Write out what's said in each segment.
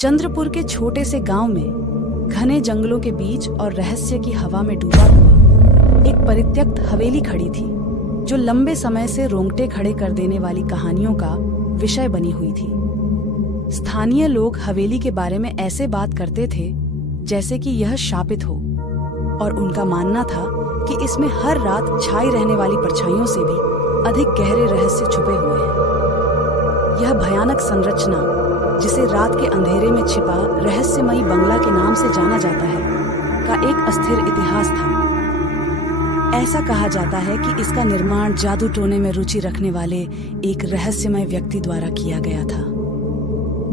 चंद्रपुर के छोटे से गांव में घने जंगलों के बीच और रहस्य की हवा में डूबा हुआ एक परित्यक्त हवेली खड़ी थी, जो लंबे समय से रोंगटे खड़े कर देने वाली कहानियों का विषय बनी हुई थी। स्थानीय लोग हवेली के बारे में ऐसे बात करते थे जैसे कि यह शापित हो, और उनका मानना था कि इसमें हर रात छाई रहने वाली परछाइयों से भी अधिक गहरे रहस्य छुपे हुए हैं। यह भयानक संरचना, जिसे रात के अंधेरे में छिपा रहस्यमयी बंगला के नाम से जाना जाता है, का एक अस्थिर इतिहास था। ऐसा कहा जाता है कि इसका निर्माण जादू टोने में रुचि रखने वाले एक रहस्यमय व्यक्ति द्वारा किया गया था,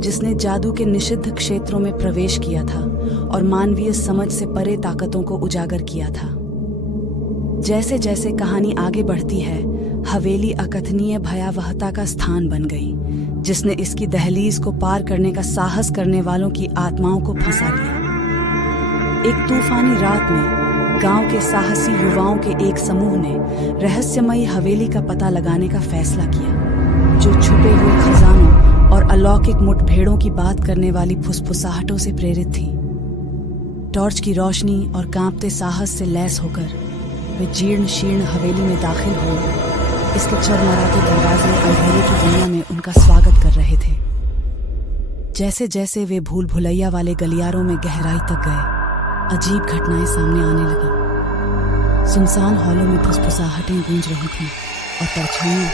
जिसने जादू के निषिद्ध क्षेत्रों में प्रवेश किया था और मानवीय समझ से परे ताकतों को उजागर किया था। जैसे जैसे कहानी आगे बढ़ती है, हवेली अकथनीय भयावहता का स्थान बन गई, जिसने इसकी दहलीज को पार करने का साहस करने वालों की आत्माओं को फंसा लिया। एक तूफानी रात में गांव के साहसी युवाओं के एक समूह ने रहस्यमयी हवेली का पता लगाने का फैसला किया, जो छुपे हुए खजानों और अलौकिक मुठभेड़ों की बात करने वाली फुसफुसाहटों से प्रेरित थी। टॉर्च की रोशनी और कांपते साहस से लैस होकर वे जीर्ण शीर्ण हवेली में दाखिल हुए। इसके चरमराते दरवाजे अंधेरे की दुनिया में उनका स्वागत कर रहे थे। जैसे जैसे वे भूल भुलैया वाले गलियारों में गहराई तक गए, अजीब घटनाएं सामने आने लगी। सुनसान हॉलों में फुसफुसाहटें गूंज रही थीं और परछाइयां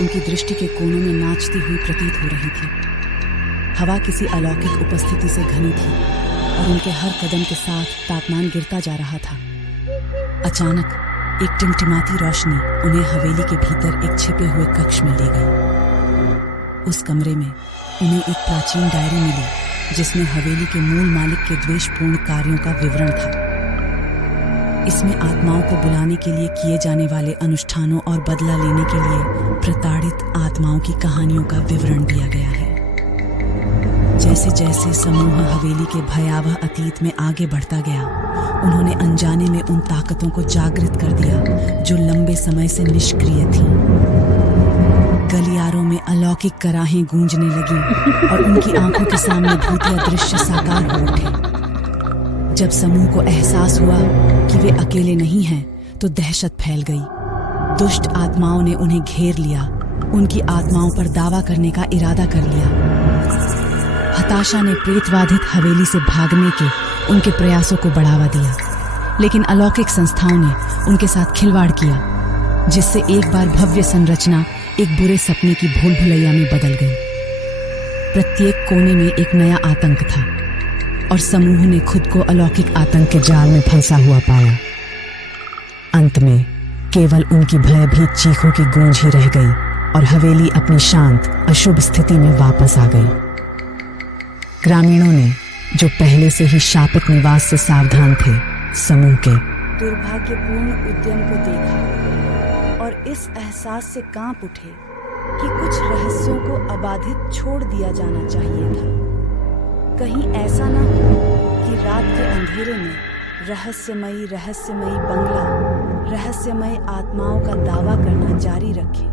उनकी दृष्टि के कोनों में नाचती हुई प्रतीत हो रही थी। हवा किसी अलौकिक उपस्थिति से घनी थी और उनके हर कदम के साथ तापमान गिरता जा रहा था। अचानक एक टिमटिमाती रोशनी उन्हें हवेली के भीतर एक छिपे हुए कक्ष में ले गई। उस कमरे में उन्हें एक प्राचीन डायरी मिली, जिसमें हवेली के मूल मालिक के द्वेषपूर्ण कार्यों का विवरण था। इसमें आत्माओं को बुलाने के लिए किए जाने वाले अनुष्ठानों और बदला लेने के लिए प्रताड़ित आत्माओं की कहानियों का विवरण दिया गया है। जैसे जैसे समूह हवेली के भयावह अतीत में आगे बढ़ता गया, उन्होंने अनजाने में उन ताकतों को जागृत कर दिया जो लंबे समय से निष्क्रिय थीं। गलियारों में अलौकिक कराहें गूंजने लगीं और उनकी आंखों के सामने भूतिया दृश्य साकार हो उठे। जब समूह को एहसास हुआ कि वे अकेले नहीं हैं, तो दहशत फैल गई। दुष्ट आत्माओं ने उन्हें घेर लिया, उनकी आत्माओं पर दावा करने का इरादा कर लिया। हताशा ने प्रेतवाधित हवेली से भागने के उनके प्रयासों को बढ़ावा दिया, लेकिन अलौकिक संस्थाओं ने उनके साथ खिलवाड़ किया, जिससे एक बार भव्य संरचना एक बुरे सपने की भूल भुलैया में बदल गई। प्रत्येक कोने में एक नया आतंक था और समूह ने खुद को अलौकिक आतंक के जाल में फंसा हुआ पाया। अंत में केवल उनकी भयभीत चीखों की गूंज ही रह गई और हवेली अपनी शांत अशुभ स्थिति में वापस आ गई। ग्रामीणों ने, जो पहले से ही शापित निवास से सावधान थे, समूह के दुर्भाग्यपूर्ण उद्यम को देखा और इस एहसास से कांप उठे कि कुछ रहस्यों को अबाधित छोड़ दिया जाना चाहिए था। कहीं ऐसा न हो कि रात के अंधेरे में रहस्यमयी बंगला रहस्यमयी आत्माओं का दावा करना जारी रखे।